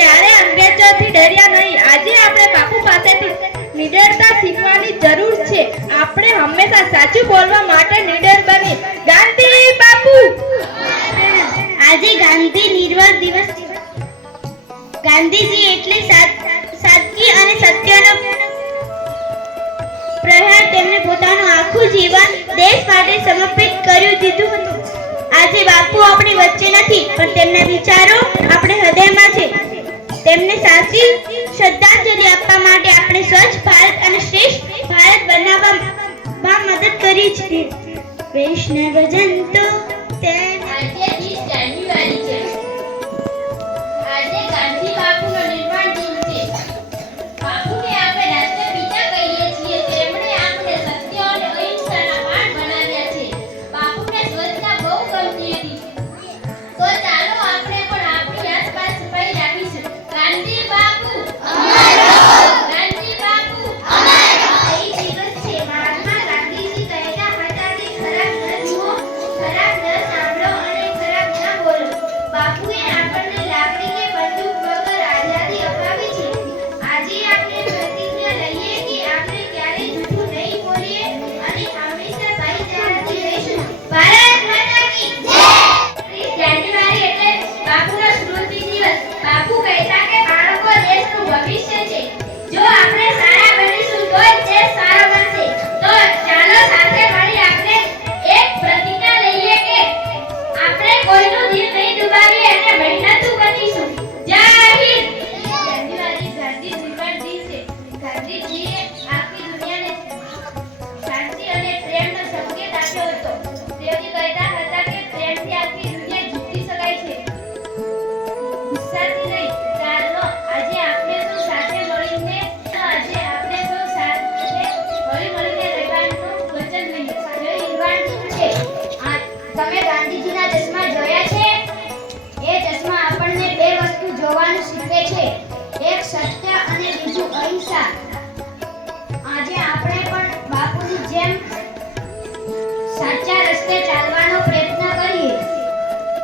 ક્યારે અંગ્રેજોથી ડર્યા નહીં. આજે આપણે બાપુ પાસેથી નિડરતા શીખવાની જરૂર છે. આપણે હંમેશા સાચું બોલવા માટે નિડર બની. ગાંધી બાપુ. આજે ગાંધી નિર્વાણ દિવસ. ગાંધીજી એટલે સાદગી અને સત્યનો પ્રહાર. તેમણે પોતાનું આખું જીવન દેશ માટે સમર્પિત કરી દીધું હતું. આજે બાપુ આપણી વચ્ચે નથી, પણ તેમના વિચારો આપણા હૃદયમાં છે. તેમને સાચી શ્રદ્ધાંજલિ આપવા માટે આપણે સ્વચ્છ ભારત અને શ્રેષ્ઠ ભારત બનાવવામાં મદદ કરી છે. વૈષ્ણવજન તો આજે 30 જાન્યુઆરી છે. આજે ગાંધી બાપુનો નિર્વાણ દિન છે. બાપુને આપણે રાષ્ટ્રપિતા કહીએ છીએ. તેમણે આપણે સત્ય અને અહિંસાના પાઠ ભણાવ્યા છે. બાપુને સ્વચ્છતા બહુ ગમતી હતી. તો ચાલો આપણે પણ આપણી આસપાસ સફાઈ રાખીશું. ગાંધી બાપુ ગાંધી બાપુ એ દિવસ છે. મહાત્મા ગાંધીજી કહેતા હતા કે ખરાબ ન જુઓ, ખરાબ ન સાંભળો અને ખરાબ ન બોલો. બાપુએ આપણને લાકડી કે બંદૂક વગર આઝાદી અપાવી છે. આજે આપણે પ્રતિજ્ઞા લઈએ કે આપણે ક્યારેય જૂઠું નહીં બોલીએ અને હંમેશા ભાઈચારાથી રહીશું. ભારત માતા કી જય. 30 જાન્યુઆરી એટલે બાપુનો સ્મૃતિ દિવસ. બાપુ કહેતા કે બાળકો દેશનું ભવિષ્ય છે. જો આપણે સારા બનીશું તો જ દેશ સારો બનશે. તો ચાલો સાથે મળી આપણે એક પ્રતિજ્ઞા લઈએ કે આપણે કોઈનું દિલ નહીં દુભાવીએ અને મહેનતુ બનીશું. જય હિન્દ. જાન્યુઆરી ગાંધી નિર્વાણ દિન છે. ગાંધીજીએ આખી દુનિયાને શાંતિ અને પ્રેમનો સંકેત આપ્યો હતો. તેઓ કહેતા હતા કે પ્રેમથી આખી દુનિયા જીતી શકાય છે, ગુસ્સાથી નહીં. ચાલો આજે આપણે સૌ સાથે મળીને રહેવાનું વચન લઈએ. જય નિર્વાણ દિન છે. તમે ગાંધીજીના ચશ્મા જોયા છે? એ ચશ્મા આપણને બે વસ્તુ જોવાનું શીખવે છે. એક સત્ય અને બીજું અહિંસા. આજે આપણે પણ બાપુની જેમ સાચા રસ્તે ચાલવાનો પ્રયત્ન કરીએ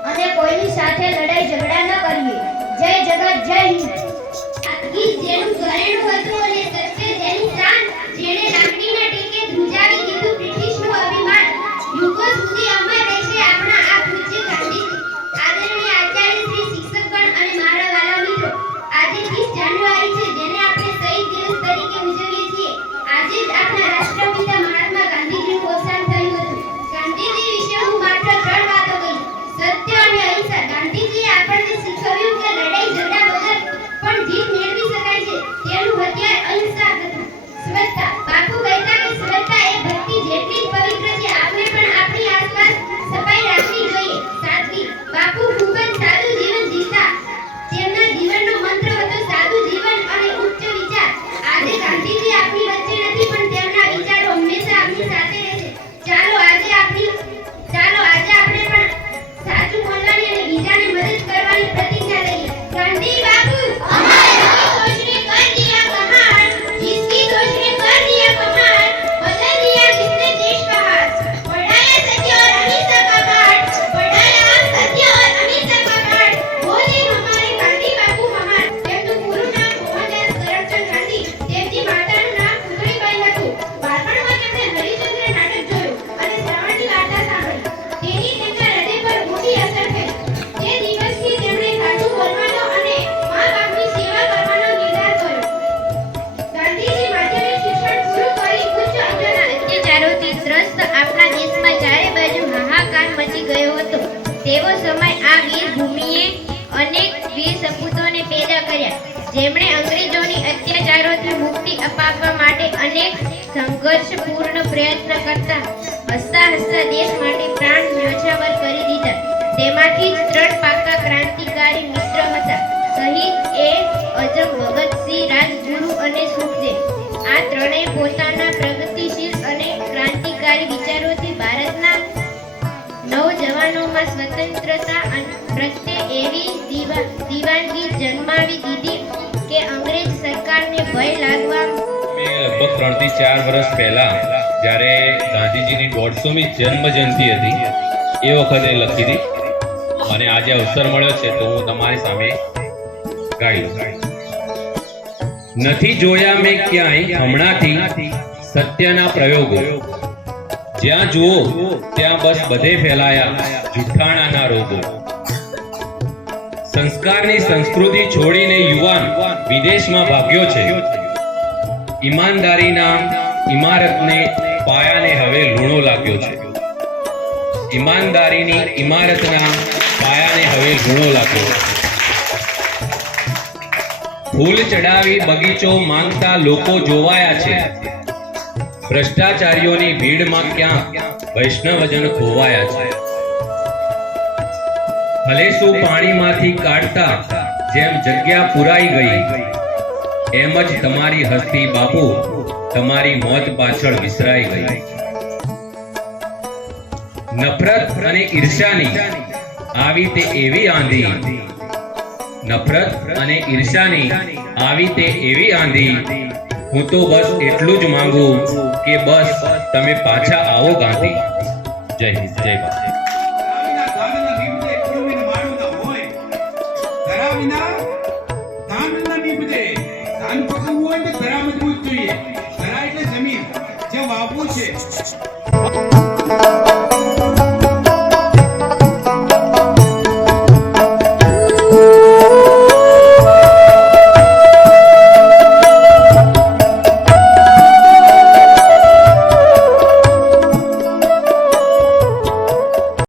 અને કોઈની સાથે લડાઈ ઝઘડા ન કરીએ. જય જગત, જય હિન્દ. સાદગી જેનું ઘરેણું હતું અને સત્ય જેની શાન, જેણે લાકડીના ટેકે ધ્રુજાવી દીધું બ્રિટિશનું અભિમાન. યુગો સુધી અમર રહેશે આપણા આ પૂજ્ય ગાંધીજી. આદરણીય આચાર્ય શ્રી, શિક્ષકગણ અને મારા વાલા મિત્રો, આજે 30 જાન્યુઆરી છે, જેને આપણે શહીદ દિવસ તરીકે ઉજવીએ છીએ. આજે જ આપણા રાષ્ટ્રપિતા મહાત્મા ગાંધીજીનું અવસાન થયું હતું. ગાંધીજી વિશે હું માત્ર 3 વાતો કહીશ: સત્ય અને અહિંસા. ગાંધીજીએ આપણને શીખવ્યું કે લડાઈ ઝઘડા વગર પણ જીત મેળવી શકાય છે. તેનું હથિયાર અહિંસા હતું. સ્વચ્છતા. બાપુ કહેતા કે સ્વચ્છતા એ ભક્તિ જેટલી જ પવિત્ર છે. આપણે પણ આપણી આસપાસ સફાઈ રાખવી જોઈએ. સાદગી. બાપુ ખૂબ જ સાદું જીવન જીવતા. તેમના જીવનનો મંત્ર હતો સાદું જીવન અને ઉચ્ચ વિચાર. આજે ગાંધીજી આપણી વચ્ચે નથી, પણ તેમના વિચારો હંમેશા આપણી સાથે રહેશે. ચાલો આજે આપણે પણ સાચું બોલવાની અને બીજાને મદદ કરવાની પ્રતિજ્ઞા લઈએ. ગાંધી બાપુ सोचने कर दिया कमाल, जिसकी सोचने कर दिया कमाल, बदल दिया जिसने देश का हाल. बढ़ाया सत्य और अहिंसा का पाठ, बढ़ाया सत्य और अहिंसा का पाठ. बोले हमारे गांधी बापू महान. તેમનું પૂરું નામ મોહનદાસ કરમચંદ ગાંધી. તેમની માતાનું નામ ફુલડીબાઈ હતું. બાળપણમાં તેમણે હરિશ્ચંદ્ર નાટક જોયું અને શ્રવણની વાર્તા સાંભળી. તેની તેમના હૃદય પર મોટી અસર થઈ. તે દિવસથી તેમણે સાચું બોલવાનો અને મા-બાપની સેવા કરવાનો નિર્ધાર કર્યો. ગાંધીજી માધ્યમિક શિક્ષણ પૂરું કરી ઉચ્ચ અત્યાચારોથી ત્રસ્ત આપણા દેશમાં ચારે બાજુ હાહાકાર મચી ગયો હતો. તેવો સમય આ વીર ભૂમિએ અનેક વીર સપૂતોને પેદા કર્યા, જેમણે અંગ્રેજોની અત્યાચારોથી મુક્તિ અપાવવા માટે અનેક સંઘર્ષપૂર્ણ પ્રયત્ન કરતા હસતા હસતા દેશ માટે પ્રાણ ન્યોછાવર કરી દીધા. તેમાંથી જ 3 પાકા ક્રાંતિકારી મિત્ર હતા. શહીદ એ અજમ, ભગતસિંહ, રાજગુરુ અને સુખદેવ. આ ત્રણેય પોતાના પ્રગતિશીલ અને ક્રાંતિકારી વિચારોથી ભારતના નવજવાનોમાં સ્વતંત્રતા પ્રત્યે એવી દીવાનગી જન્માવી દીધી કે અંગ્રેજ સરકારને ભય લાગવા. લગભગ 3 થી 4 વર્ષ પહેલા જ્યારે ગાંધીજીની 150મી જન્મ જયંતિ હતી એ વખતે લખી હતી અને આજે અવસર મળ્યો છે તો હું તમારી સામે ગાઈ લો. નથી જોયા મેં ક્યાંય હમણાંથી સત્યના પ્રયોગો, જ્યાં જુઓ ત્યાં બસ બધે ફેલાયા જુઠ્ઠાણાના રોગો. સંસ્કારની સંસ્કૃતિ છોડીને યુવાન વિદેશમાં ભાગ્યો છે. ઈમાનદારીના ઇમારતને પાયાને હવે લૂણો લાગ્યો છે. ઈમાનદારીની ઇમારતના પાયાને હવે લૂણો લાગ્યો છે. ફૂલ ચડાવી બગીચો માંગતા લોકો જોવાયા છે. ભ્રષ્ટાચારીઓની ભીડમાં ક્યાં વૈષ્ણવજન ખોવાયા છે. હલેસું પાણીમાંથી કાઢતા જેમ જગ્યા પુરાઈ ગઈ, એમ જ તમારી હસ્તી બાપુ તમારી મોત પાછળ વિસરાઈ ગઈ. નફરત અને ઈર્ષાની આવી તે એવી આંધી, નફરત અને ઈર્ષાની આવી તે એવી આંધી, હું તો બસ એટલું જ માંગુ કે બસ તમે પાછા આવો ગાંધી. જય હિન્દ, જય ભારત. ધરા મજબૂત જોઈએ. ધરા એટલે જમીન, જે વાવવું છે.